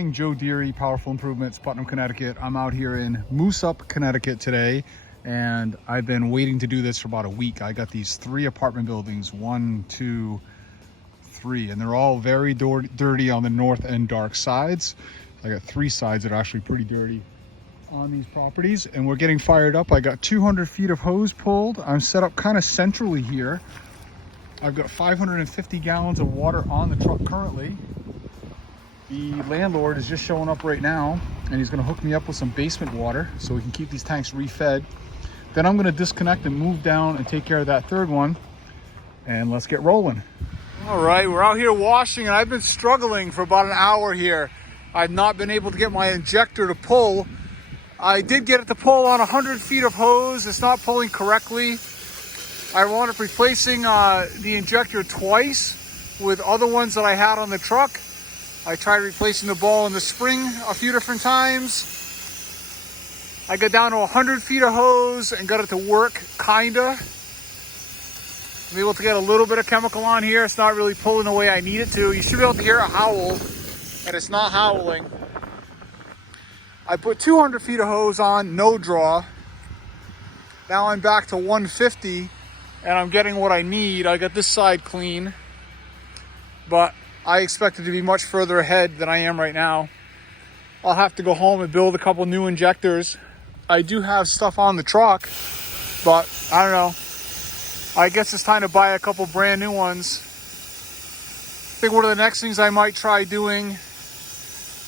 morning, Joe Deary, Powerful Improvements, Putnam, Connecticut. I'm out here in Moose Up, Connecticut today, and I've been waiting to do this for about a week. I got these 3 apartment buildings, 1, 2, 3, and they're all very dirty on the north and dark sides. I got 3 sides that are actually pretty dirty on these properties, and we're getting fired up. I got 200 feet of hose pulled. I'm set up kind of centrally here. I've got 550 gallons of water on the truck currently. The landlord is just showing up right now, and he's going to hook me up with some basement water so we can keep these tanks refed. Then I'm going to disconnect and move down and take care of that 3rd one, and let's get rolling. All right, we're out here washing, and I've been struggling for about an hour here. I've not been able to get my injector to pull. I did get it to pull on 100 feet of hose. It's not pulling correctly. I wound up replacing the injector twice with other ones that I had on the truck. I tried replacing the ball in the spring a few different times. I got down to 100 feet of hose and got it to work, kinda. I'm able to get a little bit of chemical on here. It's not really pulling the way I need it to. You should be able to hear a howl, and it's not howling. I put 200 feet of hose on, no draw. Now I'm back to 150, and I'm getting what I need. I got this side clean, but I expected to be much further ahead than I am right now. I'll have to go home and build a couple new injectors. I do have stuff on the truck, but I don't know. I guess it's time to buy a couple brand new ones. I think one of the next things I might try doing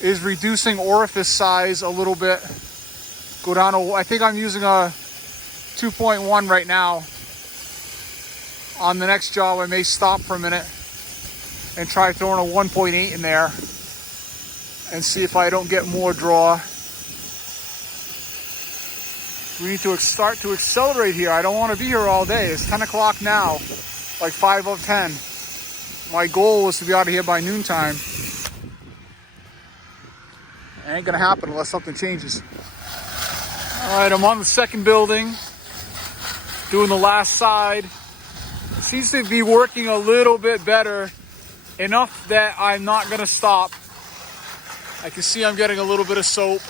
is reducing orifice size a little bit. Go down to, I think I'm using a 2.1 right now. On the next job, I may stop for a minute and try throwing a 1.8 in there and see if I don't get more draw. We need to start to accelerate here. I don't want to be here all day. It's 10 o'clock now, like 5 of 10. My goal was to be out of here by noontime. It ain't gonna happen unless something changes. All right, I'm on the 2nd building, doing the last side. It seems to be working a little bit better, enough that I'm not gonna stop. I can see I'm getting a little bit of soap.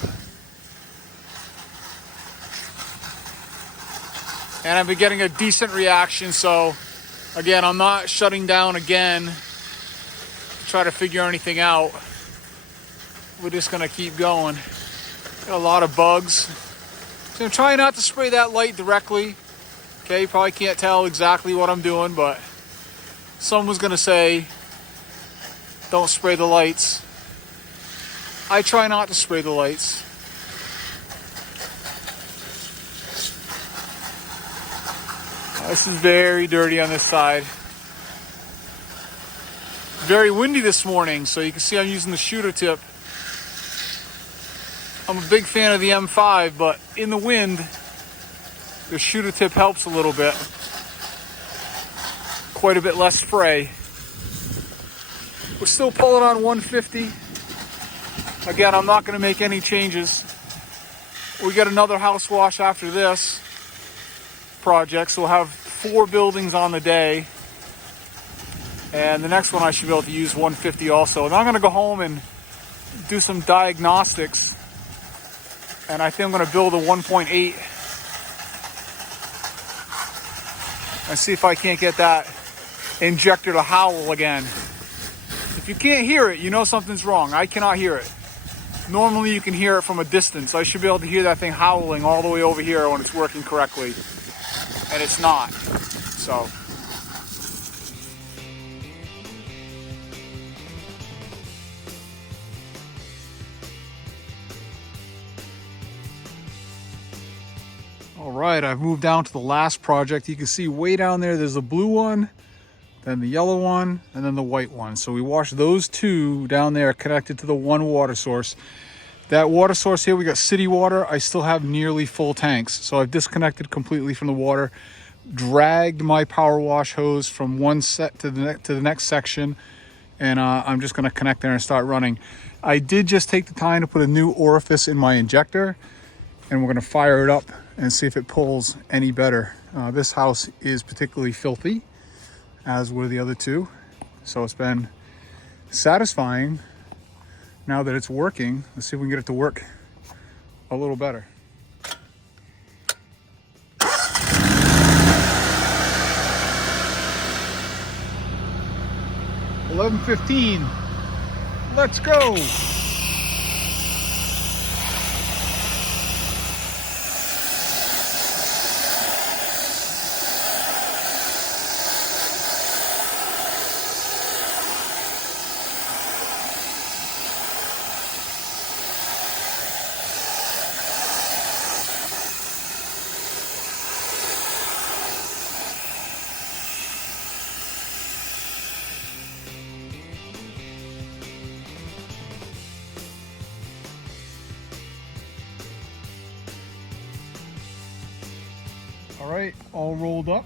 And I've been getting a decent reaction, so again, I'm not shutting down again to try to figure anything out. We're just gonna keep going. Got a lot of bugs. So I'm trying not to spray that light directly. Okay, you probably can't tell exactly what I'm doing, but someone's gonna say, don't spray the lights. I try not to spray the lights. This is very dirty on this side. Very windy this morning, so you can see I'm using the shooter tip. I'm a big fan of the M5, but in the wind, the shooter tip helps a little bit. Quite a bit less spray. We're still pulling on 150. Again, I'm not going to make any changes. We got another house wash after this project, so we'll have 4 buildings on the day. And the next one I should be able to use 150 also. And I'm going to go home and do some diagnostics. And I think I'm going to build a 1.8 and see if I can't get that injector to howl again. If you can't hear it, you know something's wrong. I cannot hear it. Normally you can hear it from a distance. I should be able to hear that thing howling all the way over here when it's working correctly. And it's not. So. All right, I've moved down to the last project. You can see way down there's a blue one, then the yellow one, and then the white one. So we washed those 2 down there connected to the one water source. That water source here, we got city water. I still have nearly full tanks. So I've disconnected completely from the water, dragged my power wash hose from one set to the next section, and I'm just gonna connect there and start running. I did just take the time to put a new orifice in my injector, and we're gonna fire it up and see if it pulls any better. This house is particularly filthy, as were the other 2. So it's been satisfying now that it's working, let's see if we can get it to work a little better. 11:15. Let's go. All right, all rolled up,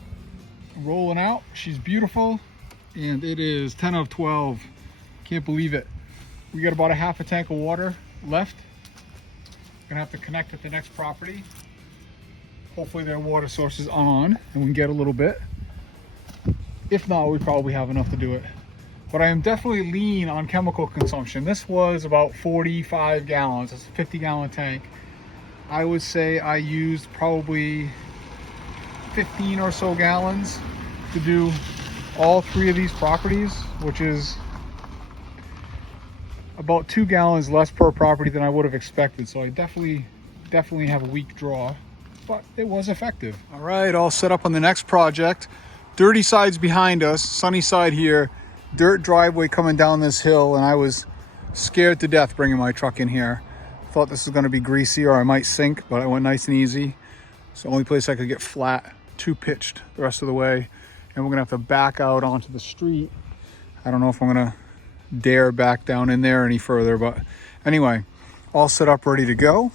rolling out. She's beautiful, and it is 10 of 12. Can't believe it. We got about a half a tank of water left. Gonna have to connect at the next property. Hopefully their water source is on and we can get a little bit. If not, we probably have enough to do it. But I am definitely lean on chemical consumption. This was about 45 gallons. It's a 50-gallon tank. I would say I used probably 15 or so gallons to do all 3 of these properties, which is about 2 gallons less per property than I would have expected. So I definitely have a weak draw, but it was effective. All right, all set up on the next project. Dirty side's behind us, sunny side here, dirt driveway coming down this hill, and I was scared to death bringing my truck in here. Thought this was gonna be greasy or I might sink, but I went nice and easy. It's the only place I could get flat, 2-pitched the rest of the way, and we're gonna have to back out onto the street. I don't know if I'm gonna dare back down in there any further, but anyway, all set up, ready to go.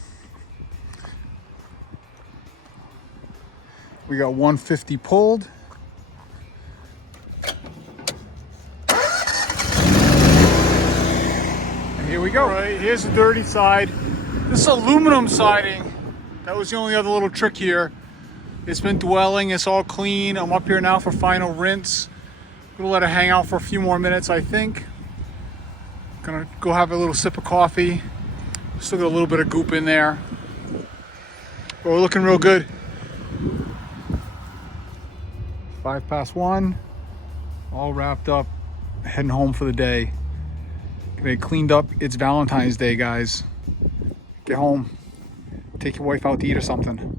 We got 150 pulled. And here we go. All right, here's the dirty side. This is aluminum siding. That was the only other little trick here. It's been dwelling, it's all clean. I'm up here now for final rinse. Gonna let it hang out for a few more minutes, I think. Gonna go have a little sip of coffee. Still got a little bit of goop in there. But we're looking real good. 1:05, all wrapped up, heading home for the day. Gonna get cleaned up. It's Valentine's Day, guys. Get home, take your wife out to eat or something.